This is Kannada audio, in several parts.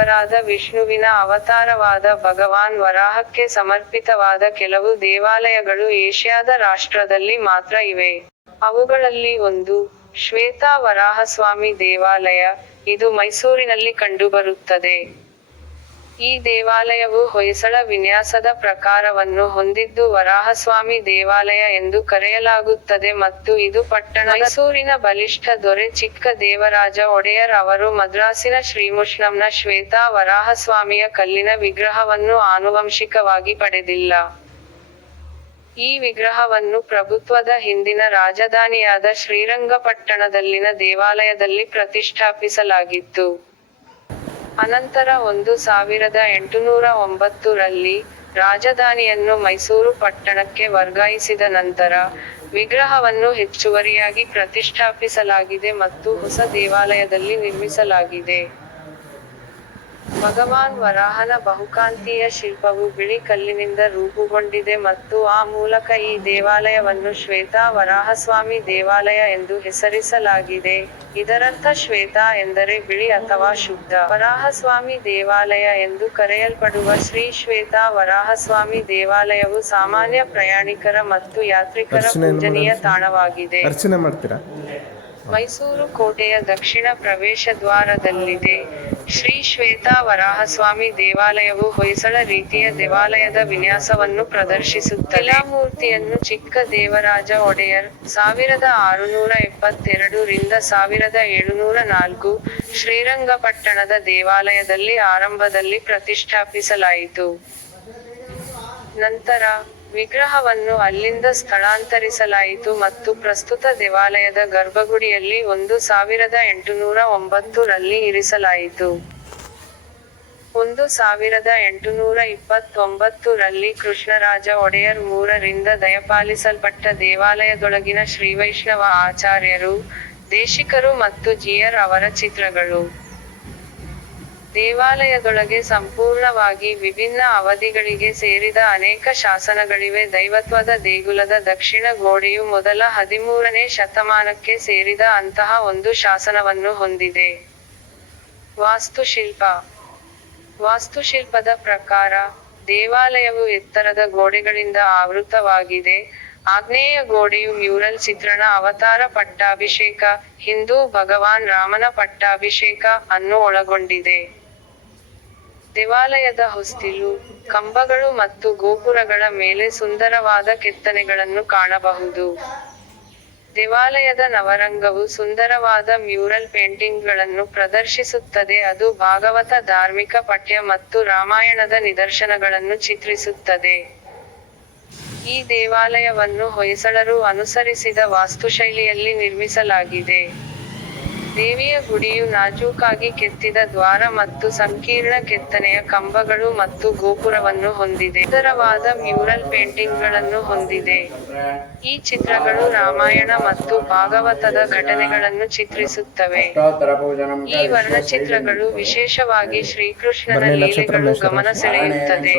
ದೇವರಾದ ವಿಷ್ಣುವಿನ ಅವತಾರವಾದ ಭಗವಾನ್ ವರಾಹಕ್ಕೆ ಸಮರ್ಪಿತವಾದ ಕೆಲವು ದೇವಾಲಯಗಳು ಏಷ್ಯಾದ ರಾಷ್ಟ್ರದಲ್ಲಿ ಮಾತ್ರ ಇವೆ. ಅವುಗಳಲ್ಲಿ ಒಂದು ಶ್ವೇತಾ ವರಾಹಸ್ವಾಮಿ ದೇವಾಲಯ. ಇದು ಮೈಸೂರಿನಲ್ಲಿ ಕಂಡುಬರುತ್ತದೆ. ಈ ದೇವಾಲಯವು ಹೊಯ್ಸಳ ವಿನ್ಯಾಸದ ಪ್ರಕಾರವನ್ನು ಹೊಂದಿದ್ದು ವರಾಹಸ್ವಾಮಿ ದೇವಾಲಯ ಎಂದು ಕರೆಯಲಾಗುತ್ತದೆ ಮತ್ತು ಇದು ಪಟ್ಟಣ ಮೈಸೂರಿನ ಬಲಿಷ್ಠ ದೊರೆ ಚಿಕ್ಕ ದೇವರಾಜ ಒಡೆಯರ್ ಅವರು ಮದ್ರಾಸಿನ ಶ್ರೀಮುಷ್ಣಂನ ಶ್ವೇತಾ ವರಾಹಸ್ವಾಮಿಯ ಕಲ್ಲಿನ ವಿಗ್ರಹವನ್ನು ಆನುವಂಶಿಕವಾಗಿ ಪಡೆದಿಲ್ಲ. ಈ ವಿಗ್ರಹವನ್ನು ಪ್ರಭುತ್ವದ ಹಿಂದಿನ ರಾಜಧಾನಿಯಾದ ಶ್ರೀರಂಗಪಟ್ಟಣದಲ್ಲಿನ ದೇವಾಲಯದಲ್ಲಿ ಪ್ರತಿಷ್ಠಾಪಿಸಲಾಗಿತ್ತು. ಅನಂತರ ಒಂದು ಸಾವಿರದ ಎಂಟುನೂರ ಒಂಬತ್ತು ರಲ್ಲಿ ರಾಜಧಾನಿಯನ್ನು ಮೈಸೂರು ಪಟ್ಟಣಕ್ಕೆ ವರ್ಗಾಯಿಸಿದ ನಂತರ ವಿಗ್ರಹವನ್ನು ಹೆಚ್ಚುವರಿಯಾಗಿ ಪ್ರತಿಷ್ಠಾಪಿಸಲಾಗಿದೆ ಮತ್ತು ಹೊಸ ದೇವಾಲಯದಲ್ಲಿ ನಿರ್ಮಿಸಲಾಗಿದೆ. ಭಗವಾನ್ ವರಾಹನ ಬಹುಕಾಂತೀಯ ಶಿಲ್ಪವು ಬಿಳಿ ಕಲ್ಲಿನಿಂದ ರೂಪುಗೊಂಡಿದೆ ಮತ್ತು ಆ ಮೂಲಕ ಈ ದೇವಾಲಯವನ್ನು ಶ್ವೇತಾ ವರಾಹಸ್ವಾಮಿ ದೇವಾಲಯ ಎಂದು ಹೆಸರಿಸಲಾಗಿದೆ. ಇದರರ್ಥ ಶ್ವೇತಾ ಎಂದರೆ ಬಿಳಿ ಅಥವಾ ಶುದ್ಧ. ವರಾಹಸ್ವಾಮಿ ದೇವಾಲಯ ಎಂದು ಕರೆಯಲ್ಪಡುವ ಶ್ರೀ ಶ್ವೇತಾ ವರಾಹಸ್ವಾಮಿ ದೇವಾಲಯವು ಸಾಮಾನ್ಯ ಪ್ರಯಾಣಿಕರ ಮತ್ತು ಯಾತ್ರಿಕರ ಪೂಜನೀಯ? ತಾಣವಾಗಿದೆ. ಮೈಸೂರು ಕೋಟೆಯ ದಕ್ಷಿಣ ಪ್ರವೇಶ ದ್ವಾರದಲ್ಲಿದೆ. ಶ್ರೀ ಶ್ವೇತಾ ವರಾಹಸ್ವಾಮಿ ದೇವಾಲಯವು ಹೊಯ್ಸಳ ರೀತಿಯ ದೇವಾಲಯದ ವಿನ್ಯಾಸವನ್ನು ಪ್ರದರ್ಶಿಸುತ್ತದೆ. ಮೂರ್ತಿಯನ್ನು ಚಿಕ್ಕ ದೇವರಾಜ ಒಡೆಯರ್ ಸಾವಿರದ ಆರುನೂರ ಎಪ್ಪತ್ತೆರಡು ರಿಂದ ಸಾವಿರದ ಏಳುನೂರ ನಾಲ್ಕು ಶ್ರೀರಂಗಪಟ್ಟಣದ ದೇವಾಲಯದಲ್ಲಿ ಆರಂಭದಲ್ಲಿ ಪ್ರತಿಷ್ಠಾಪಿಸಲಾಯಿತು. ನಂತರ ವಿಗ್ರಹವನ್ನು ಅಲ್ಲಿಂದ ಸ್ಥಳಾಂತರಿಸಲಾಯಿತು ಮತ್ತು ಪ್ರಸ್ತುತ ದೇವಾಲಯದ ಗರ್ಭಗುಡಿಯಲ್ಲಿ ಒಂದು ಸಾವಿರದ ಎಂಟುನೂರ ಒಂಬತ್ತು ರಲ್ಲಿ ಇರಿಸಲಾಯಿತು. ಒಂದು ಸಾವಿರದ ಎಂಟುನೂರ ಇಪ್ಪತ್ತೊಂಬತ್ತು ರಲ್ಲಿ ಕೃಷ್ಣರಾಜ ಒಡೆಯರ್ ಮೂರರಿಂದ ದಯಪಾಲಿಸಲ್ಪಟ್ಟ ದೇವಾಲಯದೊಳಗಿನ ಶ್ರೀವೈಷ್ಣವ ಆಚಾರ್ಯರು, ದೇಶಿಕರು ಮತ್ತು ಜಿಯರ್ ಅವರ ಚಿತ್ರಗಳು. ದೇವಾಲಯದೊಳಗೆ ಸಂಪೂರ್ಣವಾಗಿ ವಿಭಿನ್ನ ಅವಧಿಗಳಿಗೆ ಸೇರಿದ ಅನೇಕ ಶಾಸನಗಳಿವೆ. ದೈವತ್ವದ ದೇಗುಲದ ದಕ್ಷಿಣ ಗೋಡೆಯು ಮೊದಲ ಹದಿಮೂರನೇ ಶತಮಾನಕ್ಕೆ ಸೇರಿದ ಅಂತಹ ಒಂದು ಶಾಸನವನ್ನು ಹೊಂದಿದೆ. ವಾಸ್ತುಶಿಲ್ಪ. ವಾಸ್ತುಶಿಲ್ಪದ ಪ್ರಕಾರ, ದೇವಾಲಯವು ಎತ್ತರದ ಗೋಡೆಗಳಿಂದ ಆವೃತವಾಗಿದೆ. ಆಗ್ನೇಯ ಗೋಡೆಯು ಮ್ಯೂರಲ್ ಚಿತ್ರಣ, ಅವತಾರ ಪಟ್ಟಾಭಿಷೇಕ, ಹಿಂದೂ ಭಗವಾನ್ ರಾಮನ ಪಟ್ಟಾಭಿಷೇಕ ಅನ್ನು ಒಳಗೊಂಡಿದೆ. ದೇವಾಲಯದ ಹೊಸ್ತಿಲು, ಕಂಬಗಳು ಮತ್ತು ಗೋಪುರಗಳ ಮೇಲೆ ಸುಂದರವಾದ ಕೆತ್ತನೆಗಳನ್ನು ಕಾಣಬಹುದು. ದೇವಾಲಯದ ನವರಂಗವು ಸುಂದರವಾದ ಮ್ಯೂರಲ್ ಪೇಂಟಿಂಗ್ಗಳನ್ನು ಪ್ರದರ್ಶಿಸುತ್ತದೆ. ಅದು ಭಾಗವತ, ಧಾರ್ಮಿಕ ಪಠ್ಯ ಮತ್ತು ರಾಮಾಯಣದ ನಿದರ್ಶನಗಳನ್ನು ಚಿತ್ರಿಸುತ್ತದೆ. ಈ ದೇವಾಲಯವನ್ನು ಹೊಯ್ಸಳರು ಅನುಸರಿಸಿದ ವಾಸ್ತುಶೈಲಿಯಲ್ಲಿ ನಿರ್ಮಿಸಲಾಗಿದೆ. ದೇವಿಯ ಗುಡಿಯು ನಾಜೂಕಾಗಿ ಕೆತ್ತಿದ ದ್ವಾರ ಮತ್ತು ಸಂಕೀರ್ಣ ಕೆತ್ತನೆಯ ಕಂಬಗಳು ಮತ್ತು ಗೋಪುರವನ್ನು ಹೊಂದಿದೆ. ಸುಂದರವಾದ ಮ್ಯೂರಲ್ ಪೇಂಟಿಂಗ್ಗಳನ್ನು ಹೊಂದಿದೆ. ಈ ಚಿತ್ರಗಳು ರಾಮಾಯಣ ಮತ್ತು ಭಾಗವತದ ಘಟನೆಗಳನ್ನು ಚಿತ್ರಿಸುತ್ತವೆ. ಈ ವರ್ಣಚಿತ್ರಗಳು ವಿಶೇಷವಾಗಿ ಶ್ರೀಕೃಷ್ಣನ ಲೀಲೆಗಳು ಗಮನ ಸೆಳೆಯುತ್ತದೆ.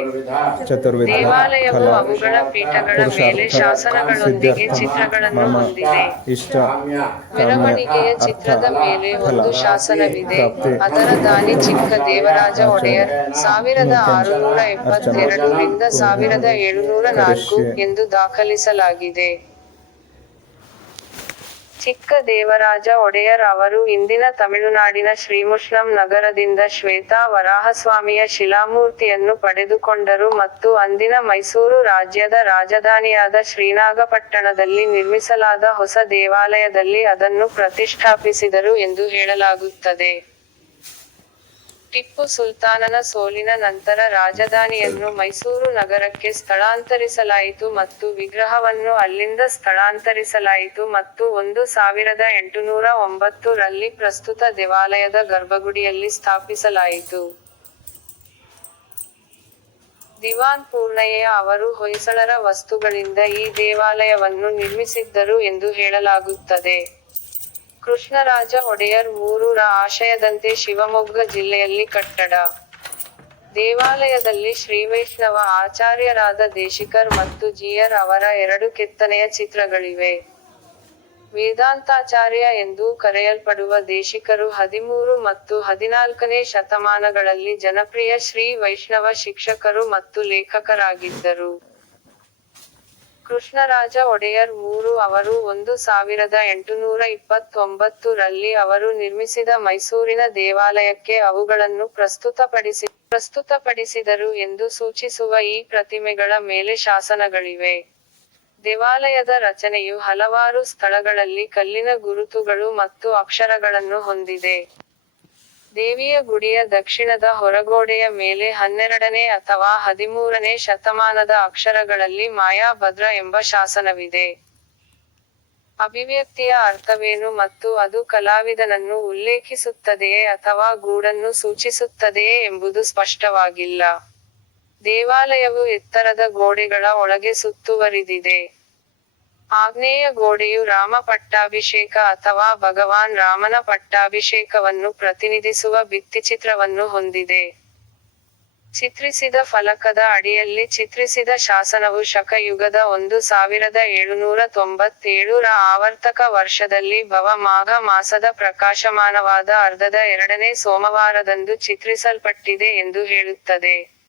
ದೇವಾಲಯವು ಅವುಗಳ ಪೀಠಗಳ ಮೇಲೆ ಶಾಸನಗಳೊಂದಿಗೆ ಚಿತ್ರಗಳನ್ನು ಹೊಂದಿದೆ. ಮೆರವಣಿಗೆಯ ಚಿತ್ರದ ಮೇಲೆ ಒಂದು ಶಾಸನವಿದೆ. ಅದರ ದಾನಿ ಚಿಕ್ಕ ದೇವರಾಜ ಒಡೆಯರ್. ಸಾವಿರದ ಆರುನೂರ ಎಪ್ಪತ್ತೆರಡು ರಿಂದ ಸಾವಿರದ ಏಳುನೂರ ನಾಲ್ಕು ಎಂದು ದಾಖಲಿಸಲಾಗಿದೆ. ಚಿಕ್ಕ ದೇವರಾಜ ಒಡೆಯರ್ ಅವರು ಇಂದಿನ ತಮಿಳುನಾಡಿನ ಶ್ರೀಮುಷ್ಣಂ ನಗರದಿಂದ ಶ್ವೇತಾ ವರಾಹಸ್ವಾಮಿಯ ಶಿಲಾಮೂರ್ತಿಯನ್ನು ಪಡೆದುಕೊಂಡರು ಮತ್ತು ಅಂದಿನ ಮೈಸೂರು ರಾಜ್ಯದ ರಾಜಧಾನಿಯಾದ ಶ್ರೀನಾಗಪಟ್ಟಣದಲ್ಲಿ ನಿರ್ಮಿಸಲಾದ ಹೊಸ ದೇವಾಲಯದಲ್ಲಿ ಅದನ್ನು ಪ್ರತಿಷ್ಠಾಪಿಸಿದರು ಎಂದು ಹೇಳಲಾಗುತ್ತದೆ. ಟಿಪ್ಪು ಸುಲ್ತಾನನ ಸೋಲಿನ ನಂತರ ರಾಜಧಾನಿಯನ್ನು ಮೈಸೂರು ನಗರಕ್ಕೆ ಸ್ಥಳಾಂತರಿಸಲಾಯಿತು ಮತ್ತು ವಿಗ್ರಹವನ್ನು ಅಲ್ಲಿಂದ ಸ್ಥಳಾಂತರಿಸಲಾಯಿತು ಮತ್ತು ಒಂದು ಸಾವಿರದ ಎಂಟುನೂರ ಒಂಬತ್ತು ರಲ್ಲಿ ಪ್ರಸ್ತುತ ದೇವಾಲಯದ ಗರ್ಭಗುಡಿಯಲ್ಲಿ ಸ್ಥಾಪಿಸಲಾಯಿತು. ದಿವಾನ್ ಪೂರ್ಣಯ್ಯ ಅವರು ಹೊಯ್ಸಳರ ವಸ್ತುಗಳಿಂದ ಈ ದೇವಾಲಯವನ್ನು ನಿರ್ಮಿಸಿದ್ದರು ಎಂದು ಹೇಳಲಾಗುತ್ತದೆ. ಕೃಷ್ಣರಾಜ ಒಡೆಯರ್ ಮೂರೂರ ಆಶಯದಂತೆ ಶಿವಮೊಗ್ಗ ಜಿಲ್ಲೆಯಲ್ಲಿ ಕಟ್ಟಡ. ದೇವಾಲಯದಲ್ಲಿ ಶ್ರೀ ವೈಷ್ಣವ ಆಚಾರ್ಯರಾದ ದೇಶಿಕರ್ ಮತ್ತು ಜಿಯರ್ ಅವರ ಎರಡು ಕೆತ್ತನೆಯ ಚಿತ್ರಗಳಿವೆ. ವೇದಾಂತಾಚಾರ್ಯ ಎಂದು ಕರೆಯಲ್ಪಡುವ ದೇಶಿಕರು ಹದಿಮೂರು ಮತ್ತು ಹದಿನಾಲ್ಕನೇ ಶತಮಾನಗಳಲ್ಲಿ ಜನಪ್ರಿಯ ಶ್ರೀ ವೈಷ್ಣವ ಶಿಕ್ಷಕರು ಮತ್ತು ಲೇಖಕರಾಗಿದ್ದರು. ಕೃಷ್ಣರಾಜ ಒಡೆಯರ್ ಮೂರು, ಅವರು ಒಂದು ಸಾವಿರದ ಎಂಟುನೂರ ಇಪ್ಪತ್ತೊಂಬತ್ತು ರಲ್ಲಿ ಅವರು ನಿರ್ಮಿಸಿದ ಮೈಸೂರಿನ ದೇವಾಲಯಕ್ಕೆ ಅವುಗಳನ್ನು ಪ್ರಸ್ತುತಪಡಿಸಿ, ಪ್ರಸ್ತುತಪಡಿಸಿದರು ಎಂದು ಸೂಚಿಸುವ ಈ ಪ್ರತಿಮೆಗಳ ಮೇಲೆ ಶಾಸನಗಳಿವೆ. ದೇವಾಲಯದ ರಚನೆಯು ಹಲವಾರು ಸ್ಥಳಗಳಲ್ಲಿ ಕಲ್ಲಿನ ಗುರುತುಗಳು ಮತ್ತು ಅಕ್ಷರಗಳನ್ನು ಹೊಂದಿದೆ. ದೇವಿಯ ಗುಡಿಯ ದಕ್ಷಿಣದ ಹೊರಗೋಡೆಯ ಮೇಲೆ ಹನ್ನೆರಡನೇ ಅಥವಾ ಹದಿಮೂರನೇ ಶತಮಾನದ ಅಕ್ಷರಗಳಲ್ಲಿ ಮಾಯಾಭದ್ರ ಎಂಬ ಶಾಸನವಿದೆ. ಅಭಿವ್ಯಕ್ತಿಯ ಅರ್ಥವೇನು ಮತ್ತು ಅದು ಕಲಾವಿದನನ್ನು ಉಲ್ಲೇಖಿಸುತ್ತದೆಯೇ ಅಥವಾ ಗೂಡನ್ನು ಸೂಚಿಸುತ್ತದೆಯೇ ಎಂಬುದು ಸ್ಪಷ್ಟವಾಗಿಲ್ಲ. ದೇವಾಲಯವು ಎತ್ತರದ ಗೋಡೆಗಳ ಒಳಗೆ ಸುತ್ತುವರಿದಿದೆ. ಆಗ್ನೇಯ ಗೋಡೆಯು ರಾಮ ಪಟ್ಟಾಭಿಷೇಕ ಅಥವಾ ಭಗವಾನ್ ರಾಮನ ಪಟ್ಟಾಭಿಷೇಕವನ್ನು ಪ್ರತಿನಿಧಿಸುವ ಭಿತ್ತಿಚಿತ್ರವನ್ನು ಹೊಂದಿದೆ. ಚಿತ್ರಿಸಿದ ಫಲಕದ ಅಡಿಯಲ್ಲಿ ಚಿತ್ರಿಸಿದ ಶಾಸನವು ಶಕ ಯುಗದ ಒಂದು ಸಾವಿರದ ಏಳುನೂರ ತೊಂಬತ್ತೇಳರ ಆವರ್ತಕ ವರ್ಷದಲ್ಲಿ ಭವ ಮಾಘ ಮಾಸದ ಪ್ರಕಾಶಮಾನವಾದ ಅರ್ಧದ ಎರಡನೇ ಸೋಮವಾರದಂದು ಚಿತ್ರಿಸಲ್ಪಟ್ಟಿದೆ ಎಂದು ಹೇಳುತ್ತದೆ.